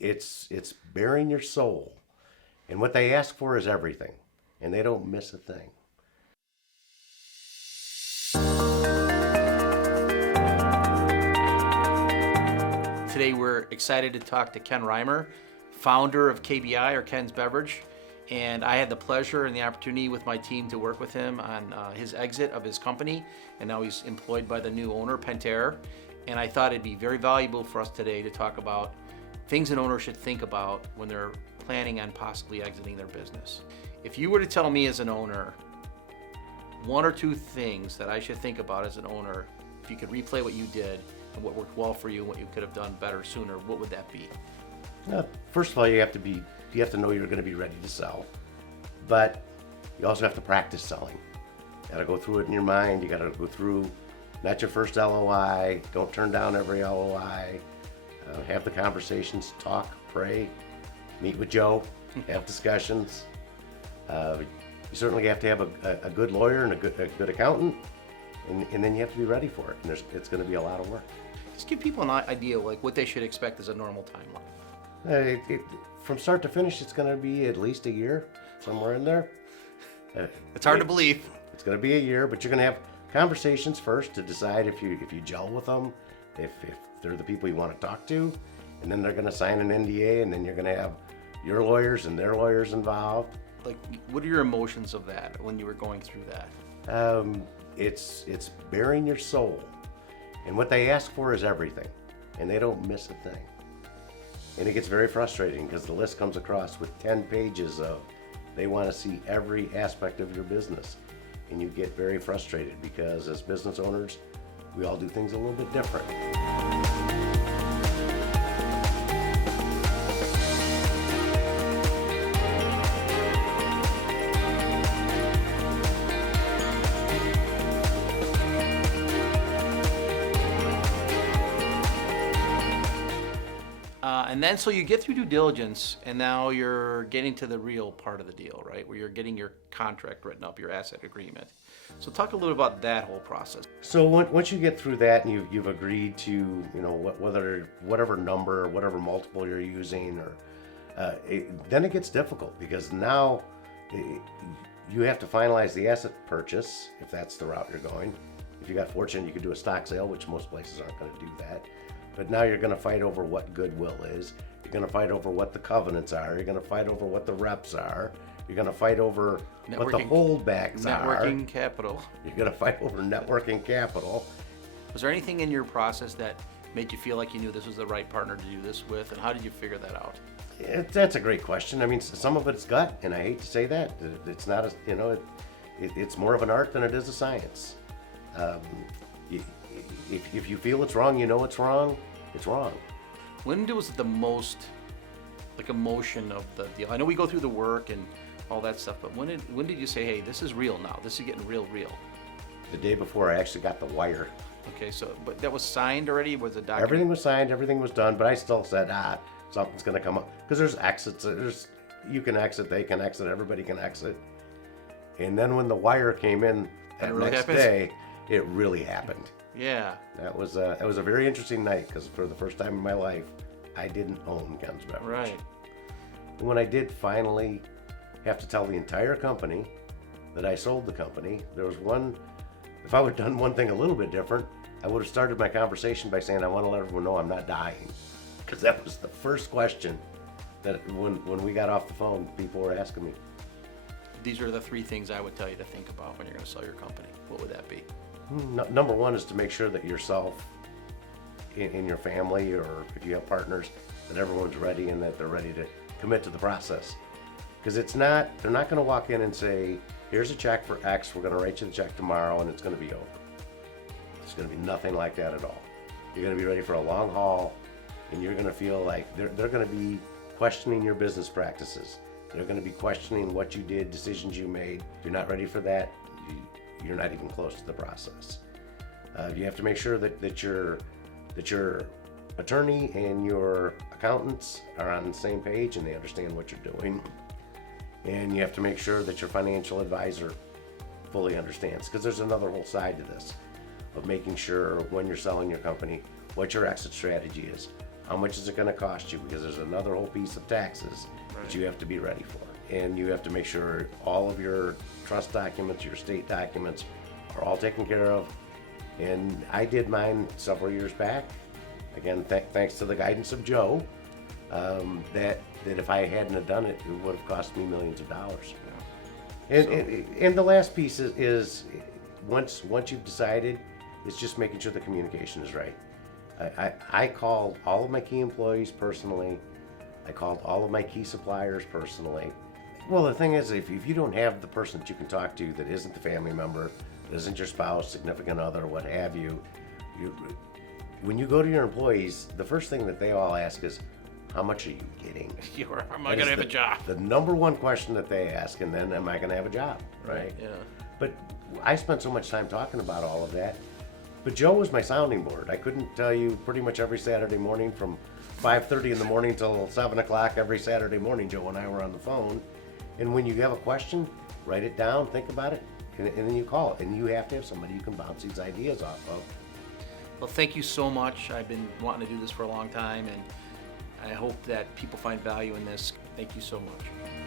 it's bearing your soul. And what they ask for is everything, and they don't miss a thing. Today we're excited to talk to Ken Reimer, founder of KBI, or Ken's Beverage. And I had the pleasure and the opportunity with my team to work with him on his exit of his company. And now he's employed by the new owner, Pentair. And I thought it'd be very valuable for us today to talk about things an owner should think about when they're planning on possibly exiting their business. If you were to tell me as an owner, one or two things that I should think about as an owner, if you could replay what you did and what worked well for you and what you could have done better sooner, what would that be? First of all, you have to know you're going to be ready to sell, but you also have to practice selling. You got to go through it in your mind. You got to go through not your first LOI. Don't turn down every LOI. Have the conversations, talk, pray, meet with Joe, have discussions. You certainly have to have a good lawyer and a good accountant, and then you have to be ready for it. And it's going to be a lot of work. Just give people an idea like what they should expect as a normal timeline. From start to finish, it's going to be at least a year, somewhere in there. It's hard to believe. It's going to be a year, but you're going to have conversations first to decide if you gel with them, if they're the people you want to talk to, and then they're going to sign an NDA, and then you're going to have your lawyers and their lawyers involved. Like, what are your emotions of that when you were going through that? It's bearing your soul, and what they ask for is everything, and they don't miss a thing. And it gets very frustrating because the list comes across with 10 pages of they want to see every aspect of your business. And you get very frustrated because as business owners, we all do things a little bit different. And then so you get through due diligence, and now you're getting to the real part of the deal, right? Where you're getting your contract written up, your asset agreement. So talk a little about that whole process. So once you get through that and you've agreed to, whatever number, whatever multiple you're using, or then it gets difficult because now you have to finalize the asset purchase if that's the route you're going. If you got fortunate, you could do a stock sale, which most places aren't going to do that. But now you're going to fight over what goodwill is. You're going to fight over what the covenants are. You're going to fight over what the reps are. You're going to fight over what the holdbacks are. Networking capital. You're going to fight over networking capital. Was there anything in your process that made you feel like you knew this was the right partner to do this with, and how did you figure that out? That's a great question. I mean, some of it's gut, and I hate to say that. It's not it's more of an art than it is a science. If you feel it's wrong, you know it's wrong. It's wrong. When was the most emotion of the deal? I know we go through the work and all that stuff, but when did you say, hey, this is real now? This is getting real? The day before I actually got the wire. Okay, but that was signed already? Was the document? Everything was signed, everything was done, but I still said, something's going to come up. Because there's exits. You can exit, they can exit, everybody can exit. And then when the wire came in that next day, it really happened. Yeah. That was a very interesting night because for the first time in my life, I didn't own Ken's Beverage. Right. And when I did finally have to tell the entire company that I sold the company, there was if I would have done one thing a little bit different, I would have started my conversation by saying, I want to let everyone know I'm not dying. Because that was the first question that when we got off the phone, people were asking me. These are the three things I would tell you to think about when you're going to sell your company. What would that be? Number one is to make sure that yourself, in your family, or if you have partners, that everyone's ready and that they're ready to commit to the process. Because they're not going to walk in and say, here's a check for X, we're going to write you the check tomorrow, and it's going to be over. It's going to be nothing like that at all. You're going to be ready for a long haul, and you're going to feel like they're going to be questioning your business practices. They're going to be questioning what you did, decisions you made. If you're not ready for that, you're not even close to the process. You have to make sure that your attorney and your accountants are on the same page and they understand what you're doing. And you have to make sure that your financial advisor fully understands, because there's another whole side to this of making sure when you're selling your company what your exit strategy is, How much is it gonna cost you? Because there's another whole piece of taxes that you have to be ready for. And you have to make sure all of your trust documents, your state documents are all taken care of. And I did mine several years back. Again, thanks to the guidance of Joe, that if I hadn't have done it, it would have cost me millions of dollars. And the last piece is once you've decided, it's just making sure the communication is right. I called all of my key employees personally. I called all of my key suppliers personally. Well, the thing is, if you don't have the person that you can talk to that isn't the family member, that isn't your spouse, significant other, what have you, when you go to your employees, the first thing that they all ask is, how much are you getting? Am I going to have a job? The number one question that they ask, and then, am I going to have a job, right? Yeah. But I spent so much time talking about all of that. But Joe was my sounding board. I couldn't tell you pretty much every Saturday morning from 5:30 in the morning till 7 o'clock every Saturday morning, Joe and I were on the phone. And when you have a question, write it down, think about it, and then you call it. And you have to have somebody you can bounce these ideas off of. Well, thank you so much. I've been wanting to do this for a long time, and I hope that people find value in this. Thank you so much.